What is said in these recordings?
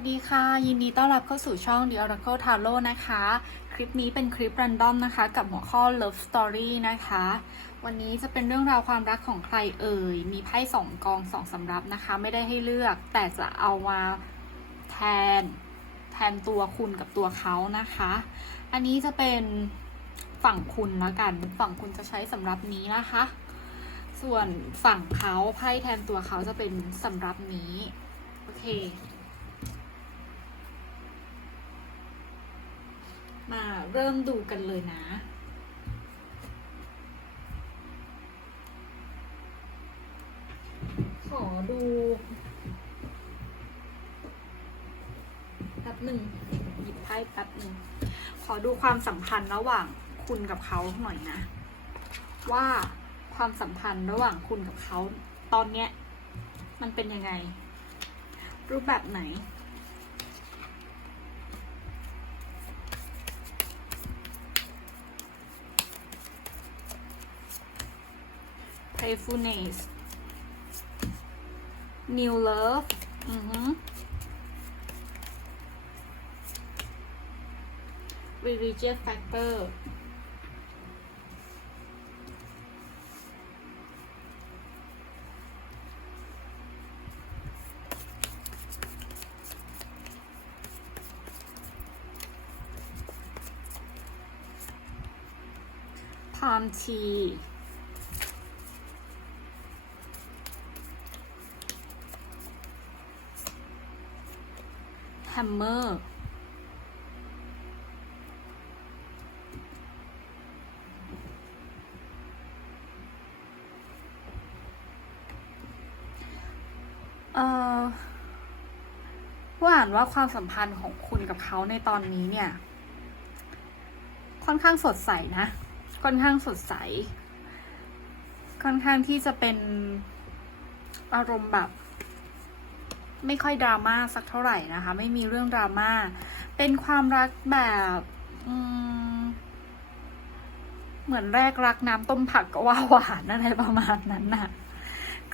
วัสดีค่ะ ยินดีต้อนรับเข้าสู่ช่อง The Oracle Tarot นะคะ คลิปนี้เป็นคลิป r รนดอมนะคะ กับหัวข้อ Love Story นะคะ วันนี้จะเป็นเรื่องราวความรักของใครเอ่ย มีไพ่สองกองสองสำรับนะคะ ไม่ได้ให้เลือก แต่จะเอามาแทน แทนตัวคุณกับตัวเขานะคะ อันนี้จะเป็นฝั่งคุณแล้วกัน ฝั่งคุณจะใช้สำรับนี้นะคะ ส่วนฝั่งเขาไพ่แทนตัวเขาจะเป็นสำรับนี้ โอเค มาเริ่มดูกันเลยนะ ขอดูแป๊บหนึ่งหยิบไพ่แป๊บหนึ่งขอดูความสัมพันธ์ระหว่างคุณกับเขาหน่อยนะ ว่าความสัมพันธ์ระหว่างคุณกับเขาตอนเนี้ยมันเป็นยังไง รูปแบบไหน playfulness new love อือฮึ religious factor พามที ฮมเมอร์เอ่อว่าอ่านว่าความสัมพันธ์ของคุณกับเขาในตอนนี้เนี่ย ค่อนข้างสดใสนะ ค่อนข้างสดใส ค่อนข้างที่จะเป็นอารมณ์แบบ ไม่ค่อยดราม่าสักเท่าไหร่นะคะ ไม่มีเรื่องดราม่าเป็นความรักแบบเหมือนแรกรักน้ำต้มผักก็ว่าหวานอะไรประมาณนั้นน่ะ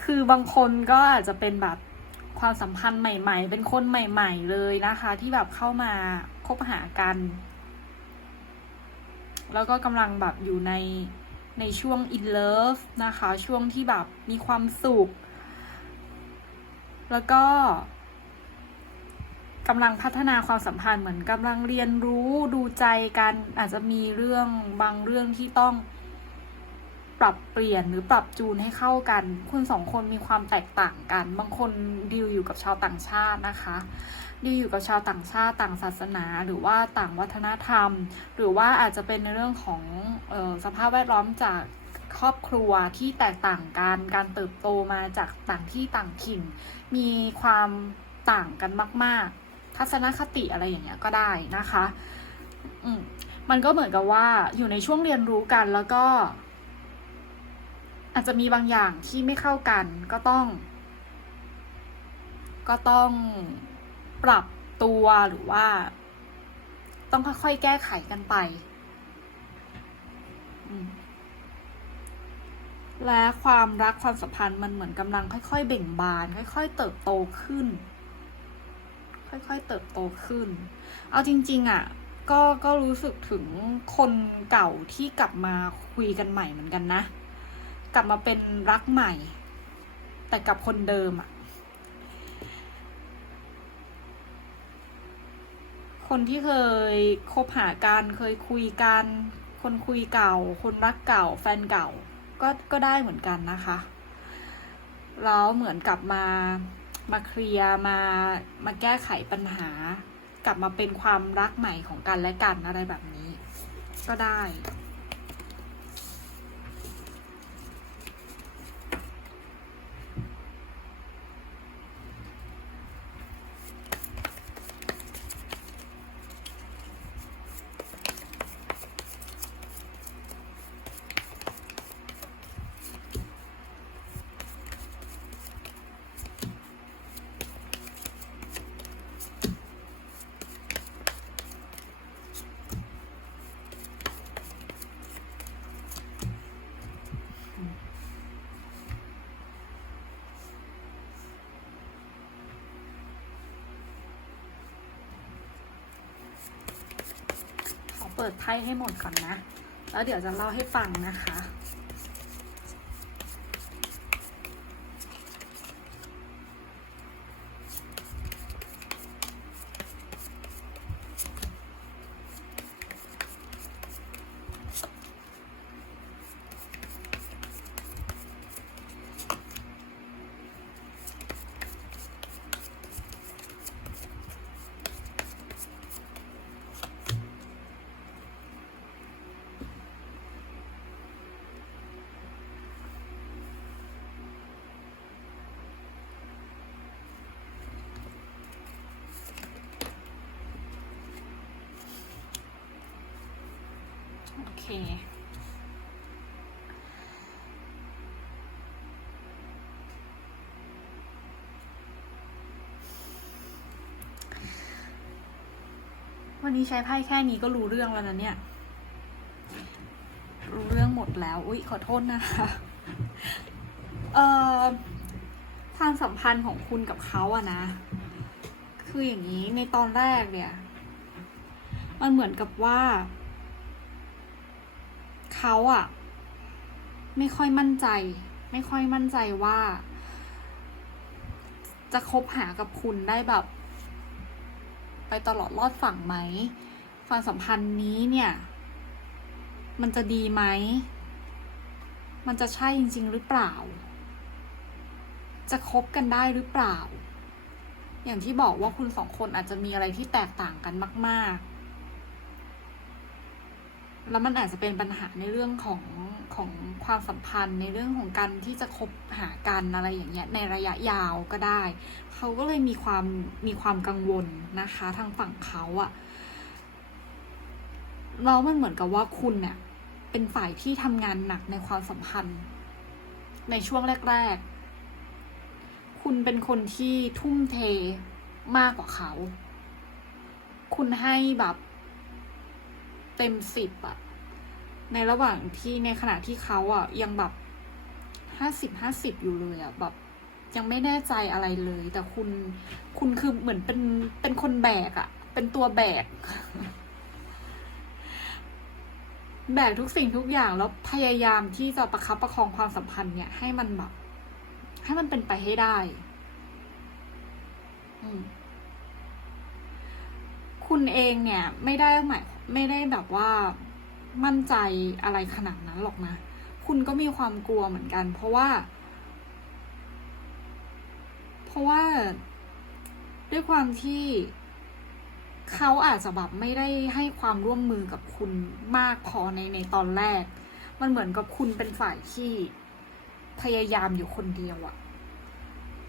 คือบางคนก็อาจจะเป็นแบบความสัมพันธ์ใหม่ ๆ เป็นคนใหม่ ๆ เลยนะคะ ที่แบบเข้ามาคบหากัน แล้วก็กำลังแบบอยู่ในในช่วง in love นะคะ ช่วงที่แบบมีความสุข แล้วก็กำลังพัฒนาความสัมพันธ์เหมือนกำลังเรียนรู้ดูใจกันอาจจะมีเรื่องบางเรื่องที่ต้องปรับเปลี่ยนหรือปรับจูนให้เข้ากัน คุณสองคนมีความแตกต่างกัน บางคนดีลอยู่กับชาวต่างชาตินะคะดีลอยู่กับชาวต่างชาติต่างศาสนา หรือว่าต่างวัฒนธรรม หรือว่าอาจจะเป็นในเรื่องของออสภาพแวดล้อมจาก ครอบครัวที่แตกต่างกันการเติบโตมาจากต่างที่ต่างถิ่น มีความต่างกันมาก ๆ ทัศนคติอะไรอย่างเงี้ยก็ได้นะคะอืมมันก็เหมือนกับว่าอยู่ในช่วงเรียนรู้กันแล้วก็ อาจจะมีบางอย่างที่ไม่เข้ากันก็ต้อง ก็ต้องปรับตัวหรือว่า ต้องค่อยๆแก้ไขกันไป อืม และความรักความสัมพันธ์มันเหมือนกำลังค่อย ๆ เบ่งบาน ค่อย ๆ เติบโตขึ้น ค่อย ๆ เติบโตขึ้น เอาจริง ๆ อะ ก็ก็รู้สึกถึงคนเก่าที่กลับมาคุยกันใหม่เหมือนกันนะ กลับมาเป็นรักใหม่ แต่กับคนเดิมอะ คนที่เคยคบหากันเคยคุยกัน คนคุยเก่า คนรักเก่า แฟนเก่า ก็ก็ได้เหมือนกันนะคะแล้วเหมือนกลับมามาเคลียร์มามาแก้ไขปัญหา กลับมาเป็นความรักใหม่ของกันและกันอะไรแบบนี้ ก็ได้ เปิดไพ่ให้หมดก่อนนะ แล้วเดี๋ยวจะเล่าให้ฟังนะคะ เค วันนี้ใช้ไพ่แค่นี้ก็รู้เรื่องแล้วนะเนี่ย รู้เรื่องหมดแล้ว อุ๊ย ขอโทษนะคะเอ่อความสัมพันธ์ของคุณกับเขาอะนะ คืออย่างนี้ในตอนแรกเนี่ย มันเหมือนกับว่า เขาอะไม่ค่อยมั่นใจ ไม่ค่อยมั่นใจว่า จะคบหากับคุณได้แบบ ไปตลอดรอดฝั่งไหม ความสัมพันธ์นี้เนี่ย มันจะดีไหม มันจะใช่จริง ๆ หรือเปล่า จะคบกันได้หรือเปล่า อย่างที่บอกว่าคุณสองคนอาจจะมีอะไรที่แตกต่างกันมาก ๆ แล้วมันอาจจะเป็นปัญหาในเรื่องของของความสัมพันธ์ในเรื่องของการที่จะคบหากันอะไรอย่างเงี้ยในระยะยาวก็ได้ เขาก็เลยมีความมีความกังวลนะคะ ทางฝั่งเขาอะแล้วมันเหมือนกับว่าคุณเนี่ยเป็นฝ่ายที่ทำงานหนักในความสัมพันธ์ ในช่วงแรก ๆ คุณเป็นคนที่ทุ่มเทมากกว่าเขา คุณให้แบบ เต็มสิบอะในระหว่างที่ในขณะที่เขาอะยังแบบห้าสิบห้าสิบอยู่เลยอะแบบยังไม่แน่ใจอะไรเลย แต่คุณคุณคือเหมือนเป็นเป็นคนแบกอะเป็นตัวแบกแบกทุกสิ่งทุกอย่างแล้วพยายามที่จะประคับประคองความสัมพันธ์เนี่ยให้มันแบบให้มันเป็นไปให้ได้ อืม คุณเองเนี่ยไม่ได้หมายไม่ได้แบบว่ามั่นใจอะไรขนาดนั้นหรอกนะ คุณก็มีความกลัวเหมือนกัน เพราะว่า เพราะว่าด้วยความที่เขาอาจจะแบบไม่ได้ให้ความร่วมมือกับคุณมากพอในในตอนแรก มันเหมือนกับคุณเป็นฝ่ายที่พยายามอยู่คนเดียวอะ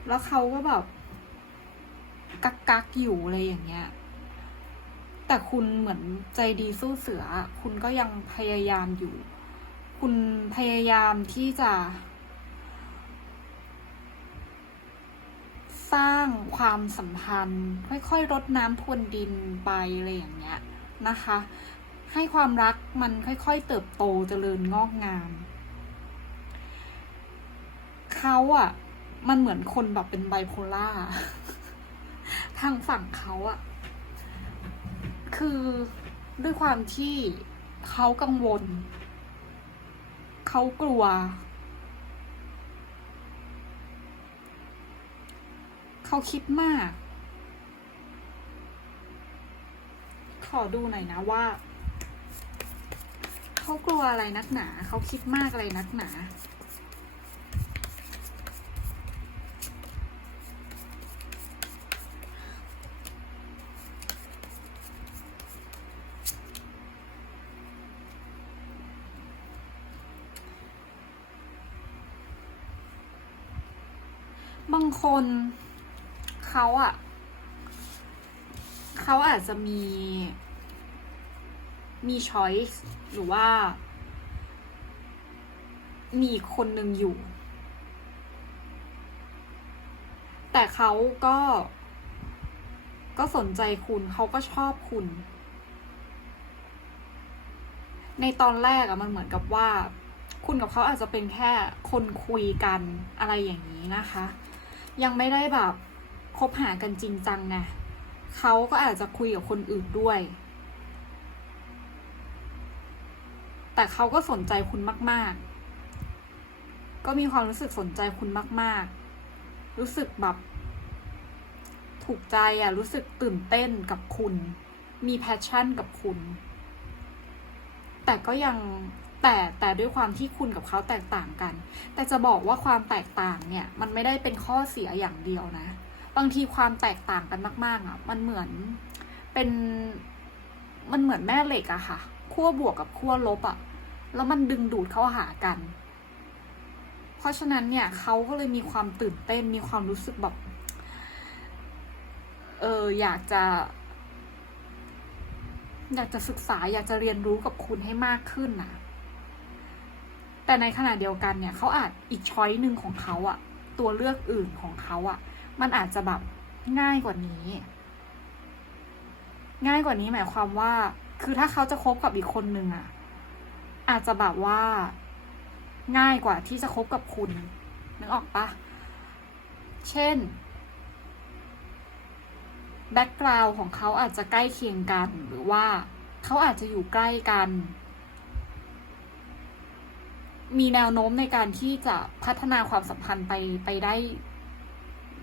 แล้วเขาก็แบบกักกักอยู่อะไรอย่างเงี้ย แต่คุณเหมือนใจดีสู้เสือ คุณก็ยังพยายามอยู่ คุณพยายามที่จะ สร้างความสัมพันธ์ ค่อยๆรดน้ำพรวนดินไปอะไรอย่างเงี้ยนะคะ ให้ความรักมันค่อยๆเติบโตเจริญงอกงาม เขาอะมันเหมือนคนแบบเป็นไบโพล่าทางฝั่งเขาอะ คือด้วยความที่เขากังวล เขากลัว เขาคิดมาก ขอดูหน่อยนะว่า เขากลัวอะไรนักหนา เขาคิดมากอะไรนักหนา คนเขาอะเขาอาจจะมี มีช้อยส์หรือว่า มีคนหนึ่งอยู่ แต่เขาก็ ก็สนใจคุณเขาก็ชอบคุณ ในตอนแรกอะมันเหมือนกับว่า คุณกับเขาอาจจะเป็นแค่คนคุยกันอะไรอย่างนี้นะคะ ยังไม่ได้แบบคบหากันจริงจังไงเขาก็อาจจะคุยกับคนอื่นด้วย แต่เขาก็สนใจคุณมาก ๆ ก็มีความรู้สึกสนใจคุณมาก ๆ รู้สึกแบบ ถูกใจอะรู้สึกตื่นเต้นกับคุณ มีแพชชั่นกับคุณ แต่ก็ยัง แต่แต่ด้วยความที่คุณกับเขาแตกต่างกัน แต่จะบอกว่าความแตกต่างเนี่ยมันไม่ได้เป็นข้อเสียอย่างเดียวนะ บางทีความแตกต่างกันมาก ๆอะมันเหมือนเป็นมันเหมือนแม่เหล็กอะค่ะขั้วบวกกับขั้วลบอะแล้วมันดึงดูดเข้าหากัน เพราะฉะนั้นเนี่ยเขาก็เลยมีความตื่นเต้นมีความรู้สึกแบบเอออยากจะอยากจะศึกษาอยากจะเรียนรู้กับคุณให้มากขึ้นนะ แต่ในขณะเดียวกันเนี่ยเขาอาจอีกช้อยหนึ่งของเขาอะตัวเลือกอื่นของเขาอะมันอาจจะแบบง่ายกว่านี้ ง่ายกว่านี้หมายความว่า คือถ้าเขาจะคบกับอีกคนนึงอะอาจจะแบบว่า ง่ายกว่าที่จะคบกับคุณนึกออกปะเช่นแบ็กกราวของเขาอาจจะใกล้เคียงกันหรือว่าเขาอาจจะอยู่ใกล้กัน มีแนวโน้มในการที่จะพัฒนาความสัมพันธ์ไปไปได้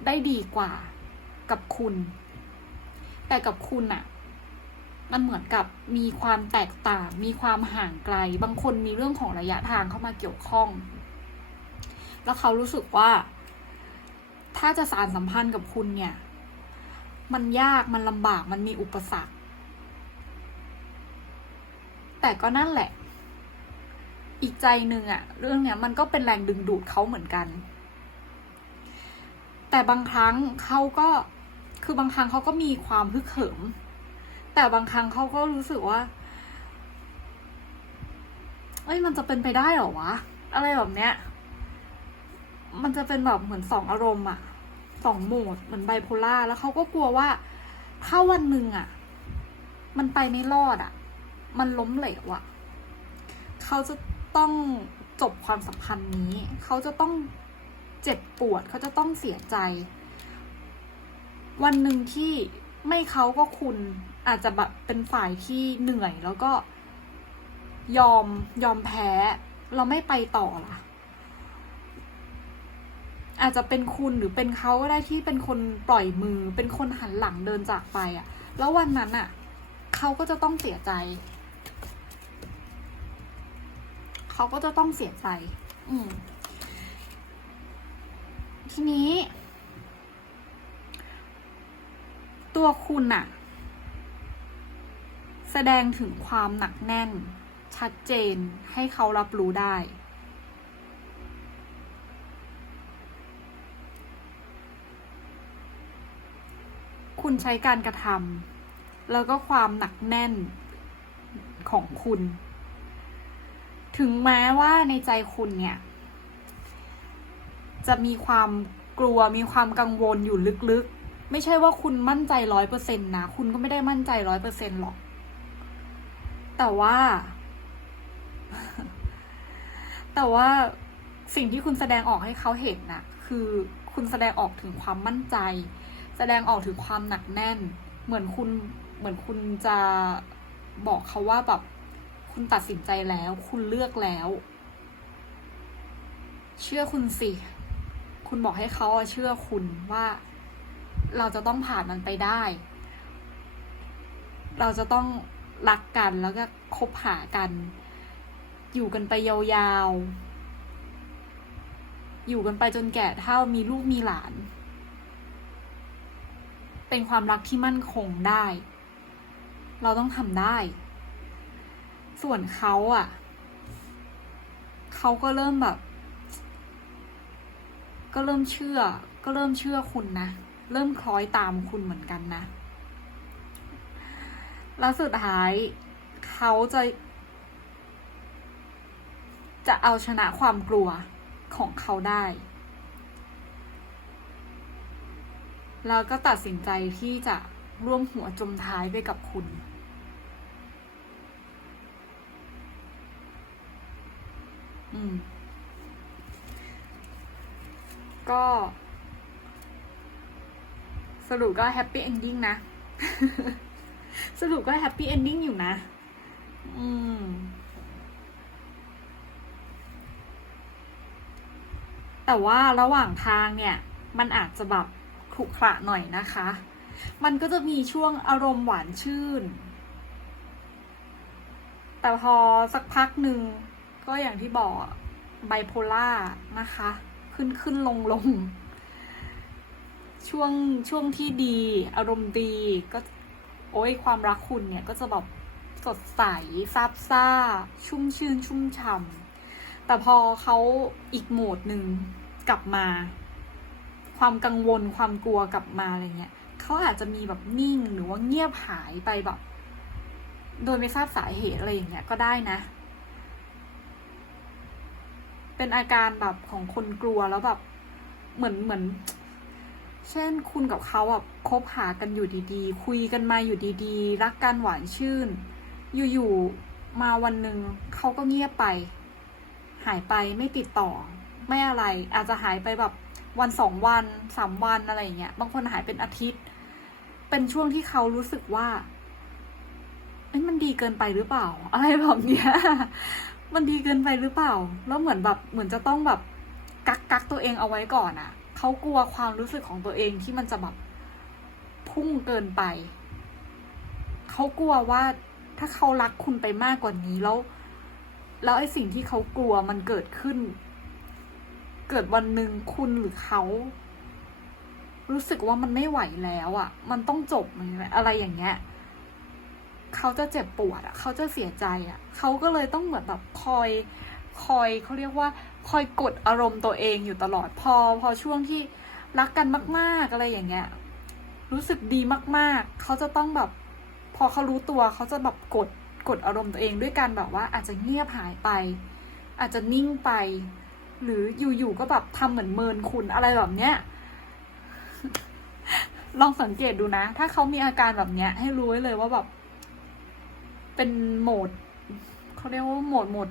ได้ดีกว่ากับคุณ แต่กับคุณอะมันเหมือนกับมีความแตกต่าง มีความห่างไกล บางคนมีเรื่องของระยะทางเข้ามาเกี่ยวข้อง แล้วเขารู้สึกว่า ถ้าจะสารสัมพันธ์กับคุณเนี่ย มันยาก มันลำบาก มันมีอุปสรรค แต่ก็นั่นแหละ อีกใจหนึ่งอะเรื่องเนี้ยมันก็เป็นแรงดึงดูดเขาเหมือนกัน แต่บางครั้งเขาก็คือบางครั้งเขาก็มีความฮึกเหิม แต่บางครั้งเขาก็รู้สึกว่าเอ้ยมันจะเป็นไปได้หรอวะ อะไรแบบเนี้ย มันจะเป็นแบบเหมือนสองอารมณ์อะสองโหมดเหมือนไบโพล่าแล้วเขาก็กลัวว่าถ้าวันหนึ่งอะมันไปไม่รอดอะมันล้มเหลวอะเขาจะ ต้องจบความสัมพันธ์นี้ เขาจะต้องเจ็บปวด เขาจะต้องเสียใจ วันหนึ่งที่ไม่เขาก็คุณอาจจะแบบเป็นฝ่ายที่เหนื่อยแล้วก็ยอมยอมแพ้ เราไม่ไปต่อล่ะ อาจจะเป็นคุณหรือเป็นเขาก็ได้ที่เป็นคนปล่อยมือ เป็นคนหันหลังเดินจากไปอะ่ะ แล้ววันนั้นอะ่ะ เขาก็จะต้องเสียใจ เขาก็จะต้องเสียใจ อืม ทีนี้ ตัวคุณอะแสดงถึงความหนักแน่น ชัดเจนให้เขารับรู้ได้ คุณใช้การกระทำแล้วก็ความหนักแน่นของคุณ ถึงแม้ว่าในใจคุณเนี่ย จะมีความกลัวมีความกังวลอยู่ลึกๆ ไม่ใช่ว่าคุณมั่นใจร้อยเปอร์เซ็นต์นะ คุณก็ไม่ได้มั่นใจร้อยเปอร์เซ็นต์หรอก แต่ว่า แต่ว่าสิ่งที่คุณแสดงออกให้เขาเห็นน่ะ คือคุณแสดงออกถึงความมั่นใจ แสดงออกถึงความหนักแน่น เหมือนคุณเหมือนคุณจะบอกเขาว่าแบบ คุณตัดสินใจแล้ว คุณเลือกแล้ว เชื่อคุณสิ คุณบอกให้เขาเชื่อคุณว่าเราจะต้องผ่านมันไปได้ เราจะต้องรักกันแล้วก็คบหากัน อยู่กันไปยาวๆ อยู่กันไปจนแก่เท่ามีลูกมีหลาน เป็นความรักที่มั่นคงได้ เราต้องทำได้ ส่วนเขาอะ เขาก็เริ่มแบบ ก็เริ่มเชื่อ ก็เริ่มเชื่อคุณนะ เริ่มคล้อยตามคุณเหมือนกันนะ แล้วสุดท้ายเขาจะ จะเอาชนะความกลัวของเขาได้ แล้วก็ตัดสินใจที่จะร่วมหัวจมท้ายไปกับคุณ ก็ สรุปก็แฮปปี้เอนดิ้งนะ สรุปก็แฮปปี้เอนดิ้งอยู่นะ อืมแต่ว่าระหว่างทางเนี่ย มันอาจจะแบบขรุขระหน่อยนะคะ มันก็จะมีช่วงอารมณ์หวานชื่น แต่พอสักพักหนึ่ง ก็อย่างที่บอกไบโพล่านะคะ ขึ้นขึ้นลงลงช่วงช่วงที่ดี อารมณ์ดีก็ โอ้ยความรักคุณเนี่ยก็จะแบบสดใสซาบซ่า ชุ่มชื่นชุ่มฉ่ำแต่พอเขาอีกโหมดหนึ่งกลับมา ความกังวลความกลัวกลับมาอะไรเงี้ยเขาอาจจะมีแบบนิ่งหรือว่าเงียบหายไปแบบ โดยไม่ทราบสาเหตุอะไรอย่างเงี้ยก็ได้นะ เป็นอาการแบบของคนกลัวแล้วแบบเหมือนเหมือน เช่นคุณกับเขาแบบคบหากันอยู่ดีๆ คุยกันมาอยู่ดีๆ รักกันหวานชื่น อยู่ๆมาวันหนึ่งเขาก็เงียบไป หายไปไม่ติดต่อ ไม่อะไรอาจจะหายไปแบบวันสองวันสามวันอะไรอย่างเงี้ยบางคนหายเป็นอาทิตย์ เป็นช่วงที่เขารู้สึกว่าเอ้ยมันดีเกินไปหรือเปล่า อะไรแบบเนี้ย มันดีเกินไปหรือเปล่า แล้วเหมือนแบบเหมือนจะต้องแบบกักกักตัวเองเอาไว้ก่อนอะเขากลัวความรู้สึกของตัวเองที่มันจะแบบพุ่งเกินไป เขากลัวว่าถ้าเขารักคุณไปมากกว่านี้แล้ว แล้วไอ้สิ่งที่เขากลัวมันเกิดขึ้น เกิดวันหนึ่งคุณหรือเขา รู้สึกว่ามันไม่ไหวแล้วอะ่ะ มันต้องจบอะไรอย่างเงี้ย เขาจะเจ็บปวดอะ่ะเขาจะเสียใจอะ่ะเขาก็เลยต้องเหมือนแบบคอยคอยเขาเรียกว่าคอยกดอารมณ์ตัวเองอยู่ตลอดพอ พอช่วงที่รักกันมากๆอะไรอย่างเงี้ย รู้สึกดีมากๆ เขาจะต้องแบบ พอเขารู้ตัวเขาจะแบบกดกดอารมณ์ตัวเองด้วยการแบบว่าอาจจะเงียบหายไป อาจจะนิ่งไป หรืออยู่ๆก็แบบทำเหมือนเมินคุณอะไรแบบเนี้ยลองสังเกตดูนะ ถ้าเขามีอาการแบบเนี้ย ให้รู้ไว้เลยว่าแบบ เป็นโหมดเขาเรียกว่าโหมดโหมด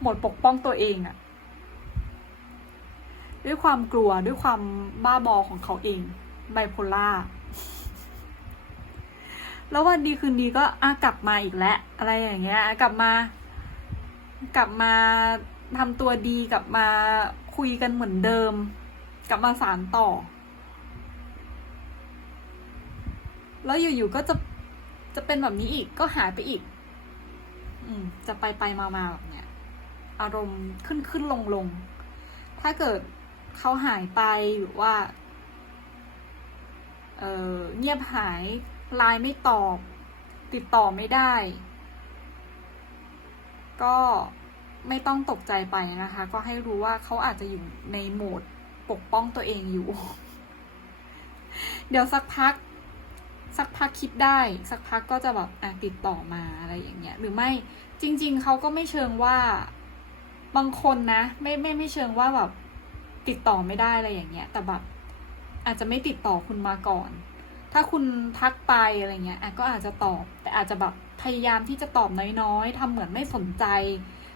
โหมดปกป้องตัวเองอะด้วยความกลัวด้วยความบ้าบอของเขาเองไบโพล่าแล้ววันดีคืนดีก็อะกลับมาอีกแล้วอะไรอย่างเงี้ยกลับมา กลับมาทำตัวดีกลับมาคุยกันเหมือนเดิม กลับมาสารต่อ แล้วอยู่ๆก็จะจะเป็นแบบนี้อีกก็หายไปอีก อืม จะไปไปมามาแบบเนี้ย อารมณ์ขึ้นขึ้นลงลง ถ้าเกิดเขาหายไปหรือว่า เออเงียบหายไลน์ไม่ตอบ ติดต่อไม่ได้ ก็ไม่ต้องตกใจไปนะคะ ก็ให้รู้ว่าเขาอาจจะอยู่ในโหมดปกป้องตัวเองอยู่ เดี๋ยวสักพัก สักพักคิดได้ สักพักก็จะแบบอะติดต่อมาอะไรอย่างเงี้ย หรือไม่จริง ๆเขาก็ไม่เชิงว่าบางคนนะ ไม่ไม่ไม่เชิงว่าแบบติดต่อไม่ได้อะไรอย่างเงี้ย แต่แบบอาจจะไม่ติดต่อคุณมาก่อน ถ้าคุณทักไปอะไรเงี้ยก็อาจจะตอบ แต่อาจจะแบบพยายามที่จะตอบน้อยๆทำเหมือนไม่สนใจ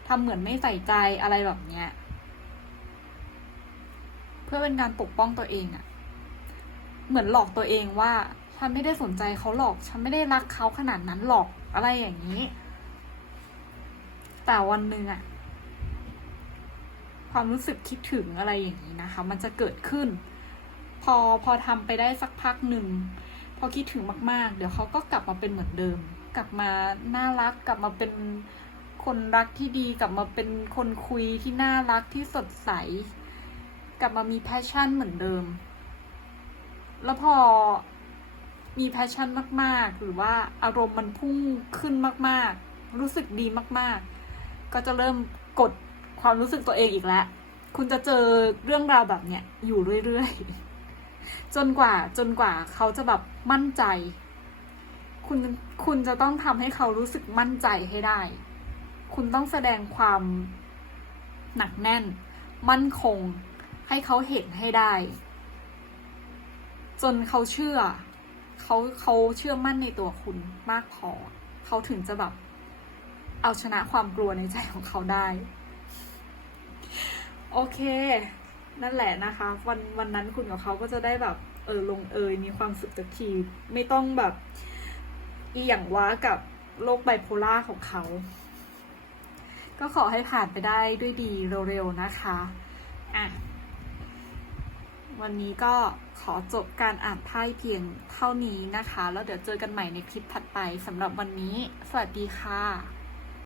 ทำเหมือนไม่ใส่ใจอะไรแบบเนี้ย เพื่อเป็นการปกป้องตัวเองอะเหมือนหลอกตัวเองว่า ฉันไม่ได้สนใจเขาหรอก ฉันไม่ได้รักเขาขนาดนั้นหรอกอะไรอย่างนี้ แต่วันหนึ่งอะความรู้สึกคิดถึงอะไรอย่างนี้นะคะ มันจะเกิดขึ้น พอพอทำไปได้สักพักหนึ่งพอคิดถึงมาก ๆ เดี๋ยวเขาก็กลับมาเป็นเหมือนเดิม กลับมาน่ารัก กลับมาเป็นคนรักที่ดี กลับมาเป็นคนคุยที่น่ารักที่สดใส กลับมามีแพชชั่นเหมือนเดิม แล้วพอ มีแพชชั่นมาก ๆ หรือว่าอารมณ์มันพุ่งขึ้นมาก ๆ รู้สึกดีมาก ๆ ก็จะเริ่มกดความรู้สึกตัวเองอีกแล้ว คุณจะเจอเรื่องราวแบบเนี้ยอยู่เรื่อย ๆ จนกว่าจนกว่าเขาจะแบบมั่นใจ คุณคุณจะต้องทำให้เขารู้สึกมั่นใจให้ได้ คุณต้องแสดงความหนักแน่น มั่นคง ให้เขาเห็นให้ได้ จนเขาเชื่อ เขาเขาเชื่อมั่นในตัวคุณมากพอเขาถึงจะแบบ เอาชนะความกลัวในใจของเขาได้ โอเค นั่นแหละนะคะ วันวันนั้นคุณกับเขาก็จะได้แบบ เออลงเอยมีความสุขสักที ไม่ต้องแบบ อีอย่างว้ากับโรคไบโพล่าของเขา ก็ขอให้ผ่านไปได้ด้วยดีเร็วๆนะคะ อะ วันนี้ก็ขอจบการอ่านไพ่เพียงเท่านี้นะคะ แล้วเดี๋ยวเจอกันใหม่ในคลิปถัดไปสำหรับวันนี้ สวัสดีค่ะ